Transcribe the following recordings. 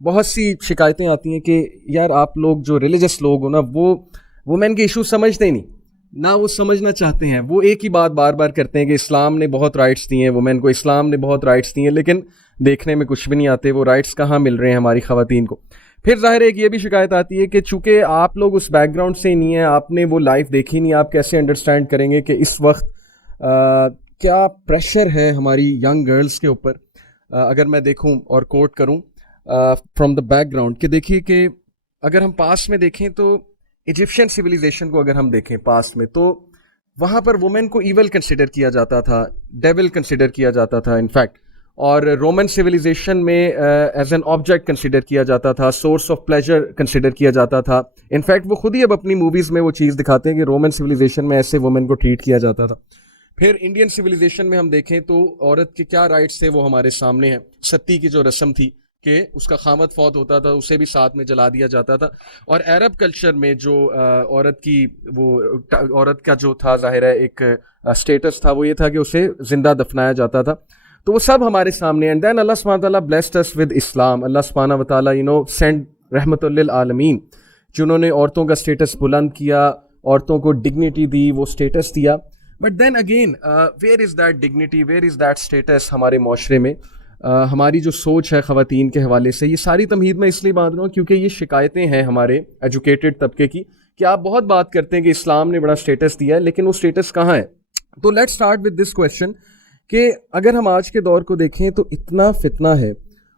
بہت سی شکایتیں آتی ہیں کہ یار آپ لوگ جو ریلیجس لوگ ہو نا وہ وومین کے ایشو سمجھتے ہی نہیں، نہ وہ سمجھنا چاہتے ہیں. وہ ایک ہی بات بار بار کرتے ہیں کہ اسلام نے بہت رائٹس دی ہیں وومین کو، اسلام نے بہت رائٹس دی ہیں، لیکن دیکھنے میں کچھ بھی نہیں آتے وہ رائٹس کہاں مل رہے ہیں ہماری خواتین کو. پھر ظاہر ہے ایک یہ بھی شکایت آتی ہے کہ چونکہ آپ لوگ اس بیک گراؤنڈ سے ہی نہیں ہیں، آپ نے وہ لائف دیکھی نہیں، آپ کیسے انڈرسٹینڈ کریں گے کہ اس وقت کیا پریشر ہے ہماری ینگ گرلز کے اوپر. اگر میں دیکھوں اور کوٹ کروں فرام دا بیک گراؤنڈ کہ دیکھیے کہ اگر ہم پاسٹ میں دیکھیں تو ایجپشین سویلائزیشن کو اگر ہم دیکھیں پاسٹ میں، تو وہاں پر وومن کو ایول کنسیڈر کیا جاتا تھا، ڈیول کنسیڈر کیا جاتا تھا انفیکٹ، اور رومن سویلائزیشن میں ایز این آبجیکٹ کنسیڈر کیا جاتا تھا، سورس آف پلیجر کنسیڈر کیا جاتا تھا. انفیکٹ وہ خود ہی اب اپنی موویز میں وہ چیز دکھاتے ہیں کہ رومن سویلائزیشن میں ایسے وومن کو ٹریٹ کیا جاتا تھا. پھر انڈین سویلائزیشن میں ہم دیکھیں تو عورت کے کیا رائٹس تھے وہ ہمارے سامنے ہیں. ستی کی جو رسم تھی کہ اس کا خامد فوت ہوتا تھا اسے بھی ساتھ میں جلا دیا جاتا تھا. اور عرب کلچر میں جو عورت کی وہ عورت کا جو تھا ظاہر ہے ایک اسٹیٹس تھا وہ یہ تھا کہ اسے زندہ دفنایا جاتا تھا. تو وہ سب ہمارے سامنے. اینڈ دین اللہ سبحانہ تعالیٰ بلیسڈ اس ود اسلام. اللہ سبحانہ و تعالیٰ سینڈ رحمت للعالمین، جنہوں نے عورتوں کا اسٹیٹس بلند کیا، عورتوں کو ڈگنیٹی دی، وہ اسٹیٹس دیا. But then again where is that dignity, where is that status ہمارے معاشرے میں. ہماری جو سوچ ہے خواتین کے حوالے سے، یہ ساری تمہید میں اس لیے باندھ رہا ہوں کیونکہ یہ شکایتیں ہیں ہمارے ایجوکیٹڈ طبقے کی کہ آپ بہت بات کرتے ہیں کہ اسلام نے بڑا اسٹیٹس دیا ہے، لیکن وہ اسٹیٹس کہاں ہے. تو let start with this question کہ اگر ہم آج کے دور کو دیکھیں تو اتنا فتنہ ہے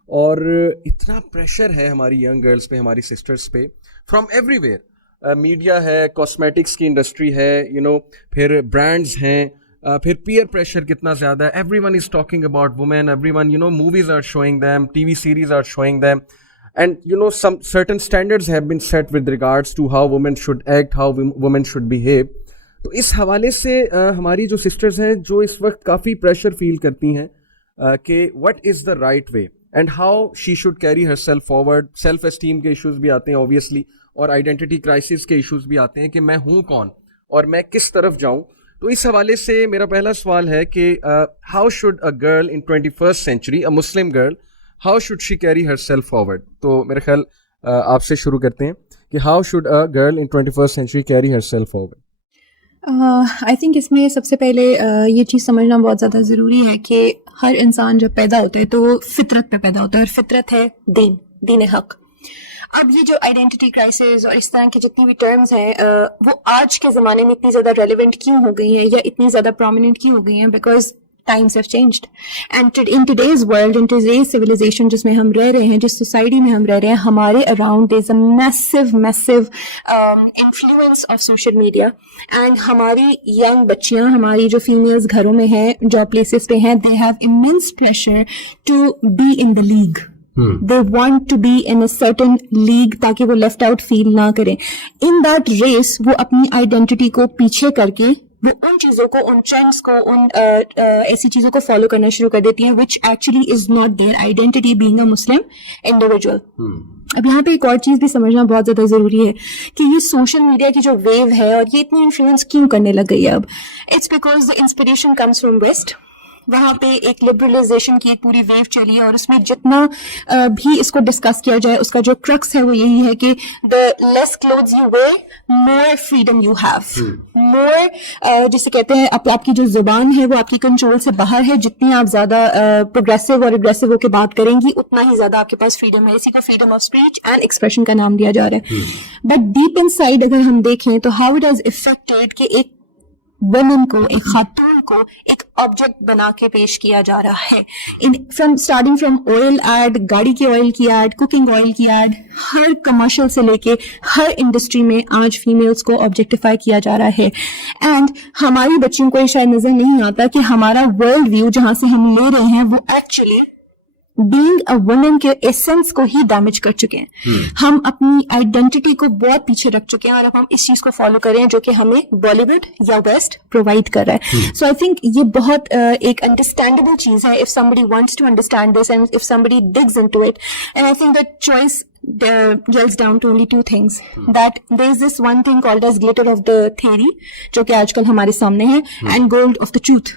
اور اتنا پریشر ہے ہماری ینگ گرلز پہ، ہماری سسٹرز پہ فرام ایوری ویئر. میڈیا ہے، کاسمیٹکس کی انڈسٹری ہے، پھر برانڈز ہیں، پھر پیئر پریشر کتنا زیادہ ہے. Every one is talking about women, every one movies are showing them, TV series are showing them, and some certain standards have been set with regards to how women should act, how women should behave. تو اس حوالے سے ہماری جو sisters ہیں جو اس وقت کافی pressure feel کرتی ہیں کہ what is the right way and how she should carry herself forward. Self esteem کے ایشوز بھی آتے ہیں اوبیسلی، اور آئیڈینٹی کرائسس کے ایشوز بھی آتے ہیں کہ میں ہوں کون اور میں کس طرف جاؤں. تو اس حوالے سے میرا پہلا سوال ہے کہ how should a girl in 21st century, a Muslim girl, how should she carry herself forward. تو میرا خیال آپ سے شروع کرتے ہیں کہ how should a girl in 21st century carry herself forward. I think اس میں سب سے پہلے یہ چیز سمجھنا بہت زیادہ ضروری ہے کہ ہر انسان جب پیدا ہوتا ہے تو وہ فطرت پہ پیدا ہوتا ہے، اور فطرت ہے دین حق. اب یہ جو آئیڈینٹی کرائسس اور اس طرح کی جتنی بھی ٹرمز ہیں وہ آج کے زمانے میں اتنی زیادہ ریلیونٹ کیوں ہو گئی ہیں یا اتنی زیادہ پرومیننٹ کیوں ہو گئی ہیں؟ Because times have changed and in today's world, in today's civilization جس میں ہم رہ رہے ہیں، جس سوسائٹی میں ہم رہ رہے ہیں، ہمارے around there's a massive influence of social media. and ہماری young بچیاں، ہماری جو females گھروں میں ہیں، job places پہ ہیں، they have immense pressure to be in the league. They want to be in a certain league تاکہ وہ left out feel نہ کریں. In that race وہ اپنی identity کو پیچھے کر کے وہ ان چیزوں کو، ان ٹرینڈس کو، ان ایسی چیزوں کو فالو کرنا شروع کر دیتی ہیں which actually is not their identity being a Muslim individual. اب یہاں پہ ایک اور چیز بھی سمجھنا بہت زیادہ ضروری ہے کہ یہ سوشل میڈیا کی جو ویو ہے اور یہ اتنی انفلوئنس کیوں کرنے لگ گئی ہے اب. It's because the inspiration comes from west. وہاں پہ ایک لبرلائزیشن کی ایک پوری ویو چلی ہے، اور اس میں جتنا بھی اس کو ڈسکس کیا جائے اس کا جو کرکس ہے وہ یہی ہے کہ the less clothes you wear, more freedom you have. more جسے کہتے ہیں آپ کی جو زبان ہے وہ آپ کی کنٹرول سے باہر ہے. جتنی آپ زیادہ پروگریسو اور اگریسو ہو کے بات کریں گی اتنا ہی زیادہ آپ کے پاس فریڈم ہے. اسی کو freedom of speech and expression کا نام دیا جا رہا ہے. بٹ ڈیپ ان سائڈ اگر ہم دیکھیں تو ہاؤ اٹ ہیز افیکٹڈ کہ ایک ویمن کو، ایک خاتون کو ایک آبجیکٹ بنا کے پیش کیا جا رہا ہے. اسٹارٹنگ فرام آئل ایڈ، گاڑی کے آئل کی ایڈ، کوکنگ آئل کی ایڈ، ہر کمرشل سے لے کے ہر انڈسٹری میں آج فیمیلز کو آبجیکٹیفائی کیا جا رہا ہے. اینڈ ہماری بچیوں کو یہ شاید نظر نہیں آتا کہ ہمارا ورلڈ ویو جہاں سے ہم لے رہے ہیں وہ ایکچولی بینگ اے وومن کے ایسنس کو ہی ڈیمیج کر چکے ہیں. ہم اپنی آئیڈینٹی کو بہت پیچھے رکھ چکے ہیں اور اب ہم اس چیز کو فالو کر رہے ہیں جو کہ ہمیں بالی ووڈ یا ویسٹ پرووائڈ کر رہا ہے. سو آئی تھنک یہ بہت ایک انڈرسٹینڈیبل چیز ہے if somebody wants to understand this and if somebody digs into it. And I think that choice gels down to only two things. That there is this one thing called as glitter of the theory جو کہ آج کل ہمارے سامنے ہے, and gold of the truth.